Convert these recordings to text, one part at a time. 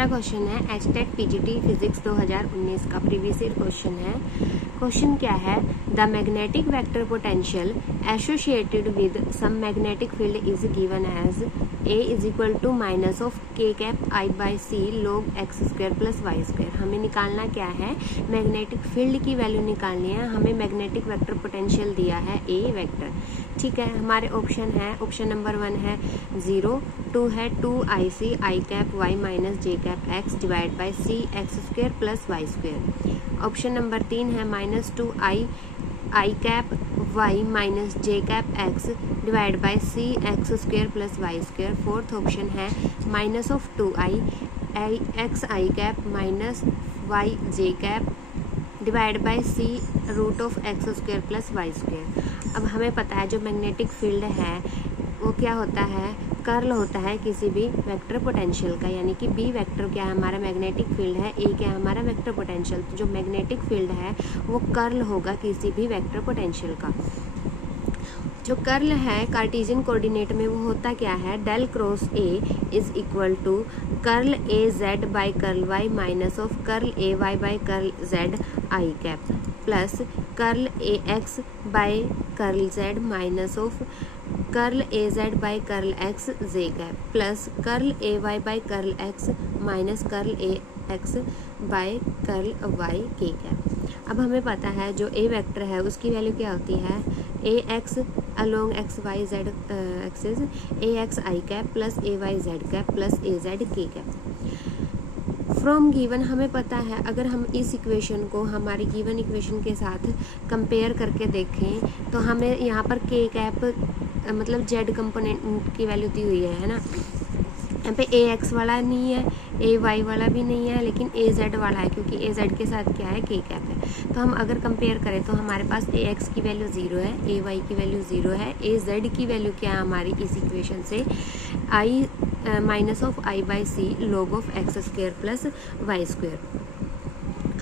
हमारा क्वेश्चन है HTET PGT physics 2019 का प्रीवियस ईयर क्वेश्चन है। क्वेश्चन क्या है, the magnetic vector potential associated with some magnetic field is given as A is equal to minus of K cap I by C log X square plus Y square. हमें निकालना क्या है, magnetic field की value निकालनी है। हमें magnetic vector potential दिया है ए वेक्टर, ठीक है। हमारे ऑप्शन है, ऑप्शन नंबर 1 है 0, 2 है 2IC i cap y minus j cap x divide by c x square plus Y square. Option number 3 है -2I i cap y minus j cap x divide by c x square plus Y square. Fourth option है -2I x i cap minus y j cap divide by c root of x square plus Y square. अब हमें पता है जो magnetic field है वो क्या होता है, कर्ल होता है किसी भी वेक्टर पोटेंशियल का, यानी कि बी वेक्टर क्या है हमारा मैग्नेटिक फील्ड है, ए क्या है हमारा वेक्टर पोटेंशियल। तो जो मैग्नेटिक फील्ड है वो कर्ल होगा किसी भी वेक्टर पोटेंशियल का। जो कर्ल है कार्टेशियन कोऑर्डिनेट में वो होता क्या है, del cross A is equal to curl A z by curl y minus of curl A y by curl z i cap plus curl A x by curl z minus of curl A z by curl x j cap plus curl A y by curl x minus curl A x by curl y k cap. अब हमें पता है जो ए vector है उसकी value क्या होती है, A x along x y z axis A x i cap plus A y j cap plus A z k cap. From given हमें पता है, अगर हम इस इक्वेशन को हमारी गिवन इक्वेशन के साथ कंपेयर करके देखें तो हमें यहाँ पर के कैप मतलब जेड कंपोनेंट की वैल्यू दी हुई है ना। यहाँ पे ए एक्स वाला नहीं है, ए वाई वाला भी नहीं है, लेकिन ए जेड वाला है, क्योंकि ए जेड के साथ क्या है, के कैप है। तो हम अगर कंपेयर करें तो हमारे पास ए एक्स की वैल्यू 0 है, ए वाई की वैल्यू 0 है, ए जेड की वैल्यू क्या है हमारी इस इक्वेशन से i minus of i by C log of x square plus Y square.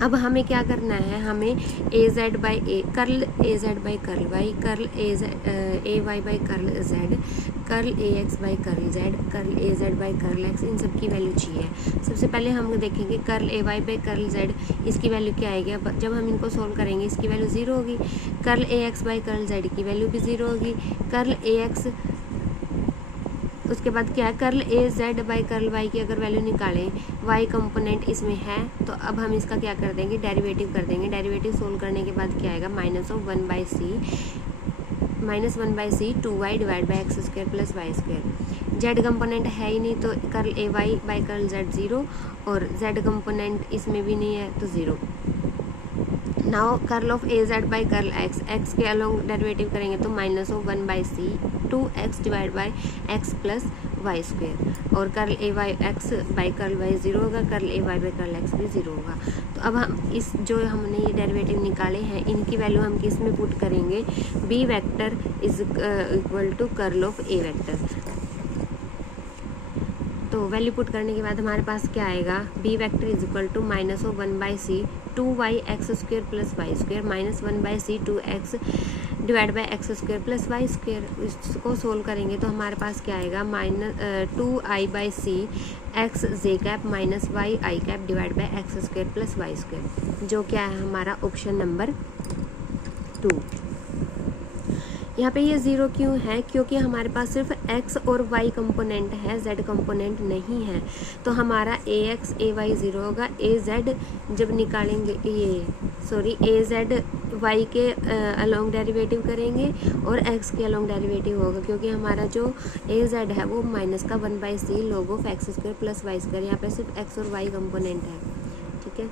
अब हमें क्या करना है, हमें A z by A curl A z by curl y curl A y by curl z curl A x by curl z curl A z by curl x, इन सब की value चाहिए। सबसे पहले हम देखेंगे curl A y by curl z, इसकी value क्या आएगी। अब जब हम इनको सोल्व करेंगे इसकी वैल्यू 0 होगी। Curl A x by curl Z की वैल्यू भी 0 होगी। कर्ल ए एक्स, उसके बाद क्या है, curl A z by curl y की अगर वैल्यू निकालें, वाई कंपोनेंट इसमें है, तो अब हम इसका क्या कर देंगे, डेरिवेटिव कर देंगे। डेरिवेटिव सोल्व करने के बाद क्या आएगा, minus of 1 by c 2y divide by x square plus Y square. Z component है ही नहीं तो curl A y by curl z 0, और जेड कंपोनेंट इसमें भी नहीं है तो 0। Now curl of A z by curl x, x के अलोंग डेरिवेटिव करेंगे तो minus of 1 by c 2x divide by x plus Y square, और curl A y x by curl y 0 होगा, curl A y by curl x भी 0 होगा। तो अब हम इस जो हमने ये डेरिवेटिव निकाले हैं इनकी वैल्यू हम किस में पुट करेंगे, B vector is equal to curl of A vector. तो वैल्यू पुट करने के बाद हमारे पास क्या आएगा, B vector is equal to minus of 1 by c 2y x square plus Y square minus 1 by c 2x divide by x square plus Y square. इसको solve करेंगे तो हमारे पास क्या आएगा, -2I by c x j cap minus y i cap divide by x square plus Y square, जो क्या है हमारा ऑप्शन नंबर 2। यहाँ पे ये 0 क्यों है, क्योंकि हमारे पास सिर्फ x और y कंपोनेंट है, z कंपोनेंट नहीं है। तो हमारा ए एक्स ए वाई 0 होगा, ए जेड जब निकालेंगे ए जेड y के अलोंग डेरिवेटिव करेंगे और x के अलोंग डेरिवेटिव होगा, क्योंकि हमारा जो ए जेड है वो माइनस का 1 by C log of x square plus Y square, यहाँ पे सिर्फ x और y कंपोनेंट है, ठीक है।